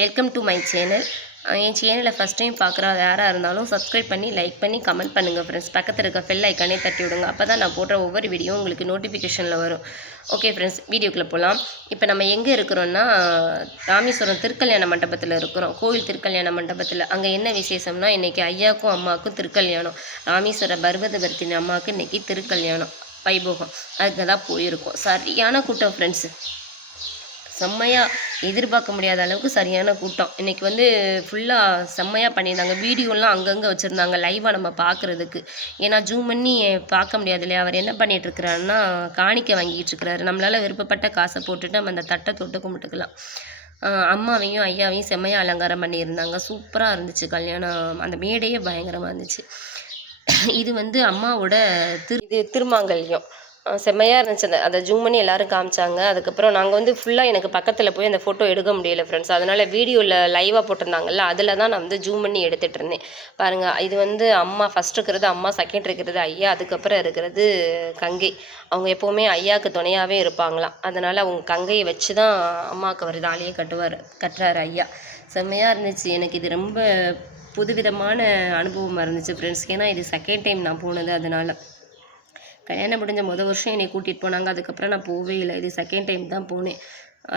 Welcome to my channel என் சேனலை first time பார்க்குற யாராக இருந்தாலும் சப்ஸ்கிரைப் பண்ணி லைக் பண்ணி கமெண்ட் பண்ணுங்கள் ஃப்ரெண்ட்ஸ் பக்கத்தில் இருக்க ஃபெல் ஐக்கானே தட்டி விடுங்க. அப்போ தான் நான் போடுற ஒவ்வொரு வீடியோ உங்களுக்கு நோட்டிஃபிகேஷனில் வரும். ஓகே ஃப்ரெண்ட்ஸ் வீடியோக்குள்ளே போகலாம் இப்போ நம்ம எங்கே இருக்கிறோன்னா ராமேஸ்வரம் திருக்கல்யாண மண்டபத்தில் இருக்கிறோம். கோவில் திருக்கல்யாண மண்டபத்தில். அங்கே என்ன விசேஷம்னா இன்றைக்கி ஐயாவுக்கும் அம்மாவுக்கும் திருக்கல்யாணம். ராமேஸ்வர பர்வதவர்த்தினி அம்மாவுக்கு இன்றைக்கி திருக்கல்யாணம். வைபோகம். அதுக்கு தான் போயிருக்கோம். சரியான கூட்டம் ஃப்ரெண்ட்ஸு செம்மையாக எதிர்பார்க்க முடியாத அளவுக்கு சரியான கூட்டம். இன்றைக்கி வந்து ஃபுல்லாக செம்மையாக பண்ணியிருந்தாங்க. வீடியோலாம் அங்கங்கே வச்சுருந்தாங்க லைவாக நம்ம பார்க்குறதுக்கு ஏன்னா ஜூம் பண்ணி பார்க்க முடியாது இல்லையா? அவர் என்ன பண்ணிகிட்ருக்கிறாருன்னா காணிக்க காணிக்கை வாங்கிட்டு இருக்கிறாரு நம்மளால் விருப்பப்பட்ட காசை போட்டுட்டு நம்ம அந்த தட்டை தொட்டு கும்பிட்டுக்கலாம். அம்மாவையும் ஐயாவையும் செம்மையாக அலங்காரம் பண்ணியிருந்தாங்க. சூப்பராக இருந்துச்சு கல்யாணம். அந்த மேடையே பயங்கரமாக இருந்துச்சு. இது வந்து அம்மாவோட திரு இது திருமாங்கல்யம். செம்மையாக இருந்துச்சு அந்த அதை ஜூம் பண்ணி எல்லாரும் காமிச்சாங்க. அதுக்கப்புறம் நாங்கள் வந்து ஃபுல்லாக எனக்கு பக்கத்தில் போய் அந்த ஃபோட்டோ எடுக்க முடியல ஃப்ரெண்ட்ஸ் அதனால் வீடியோவில் லைவாக போட்டிருந்தாங்கல்ல அதில் தான் நான் வந்து ஜூம் பண்ணி எடுத்துகிட்டு இருந்தேன். பாருங்கள் இது வந்து அம்மா ஃபஸ்ட் இருக்கிறது அம்மா செகண்ட் இருக்கிறது ஐயா அதுக்கப்புறம் இருக்கிறது கங்கை. அவங்க எப்போவுமே ஐயாவுக்கு துணையாகவே இருப்பாங்களாம். அதனால் அவங்க கங்கையை வச்சு தான் அம்மாவுக்கு அவர் தாலியே கட்டுவார் கட்டுறாரு ஐயா. செம்மையாக இருந்துச்சு. எனக்கு இது ரொம்ப புதுவிதமான அனுபவமாக இருந்துச்சு ஃப்ரெண்ட்ஸ் ஏன்னா இது செகண்ட் டைம் நான் போனது அதனால். கல்யாணம் முடிஞ்ச முத வருஷம் என்னை கூட்டிகிட்டு போனாங்க. அதுக்கப்புறம் நான் போவே இல்லை. இது செகண்ட் டைம் தான் போனேன்.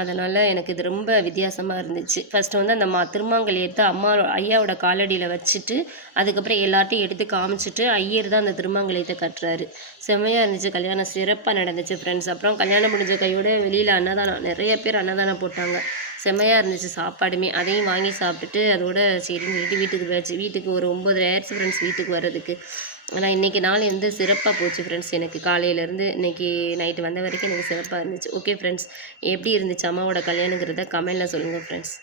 அதனால் எனக்கு இது ரொம்ப வித்தியாசமாக இருந்துச்சு. ஃபஸ்ட்டு வந்து அந்த மா திருமாங்கல்யத்தை அம்மா ஐயாவோட காலடியில் வச்சுட்டு அதுக்கப்புறம் எல்லார்ட்டையும் எடுத்து காமிச்சிட்டு ஐயர் தான் அந்த திருமாங்கல்யத்தை கட்டுறாரு. செம்மையாக இருந்துச்சு. கல்யாணம் சிறப்பாக நடந்துச்சு ஃப்ரெண்ட்ஸ் அப்புறம் கல்யாணம் முடிஞ்ச கையோட வெளியில் அன்னதானம் நிறைய பேர் அன்னதானம் போட்டாங்க. செம்மையாக இருந்துச்சு சாப்பாடுமே. அதையும் வாங்கி சாப்பிட்டுட்டு அதோட சரின்னு சொல்லிட்டு வீட்டுக்கு போயாச்சு. வீட்டுக்கு ஒரு ஒம்பது ஆயிடுச்சு ஃப்ரெண்ட்ஸ் வீட்டுக்கு வர்றதுக்கு. ஆனால் இன்றைக்கி நாள் வந்து சிறப்பாக போச்சு ஃப்ரெண்ட்ஸ் எனக்கு காலையிலேருந்து இன்றைக்கி நைட்டு வந்த வரைக்கும் எனக்கு சிறப்பாக இருந்துச்சு. ஓகே ஃப்ரெண்ட்ஸ் எப்படி இருந்துச்சு அம்மாவோட கல்யாணங்கிறத கமெண்டில் சொல்லுங்கள் ஃப்ரெண்ட்ஸ்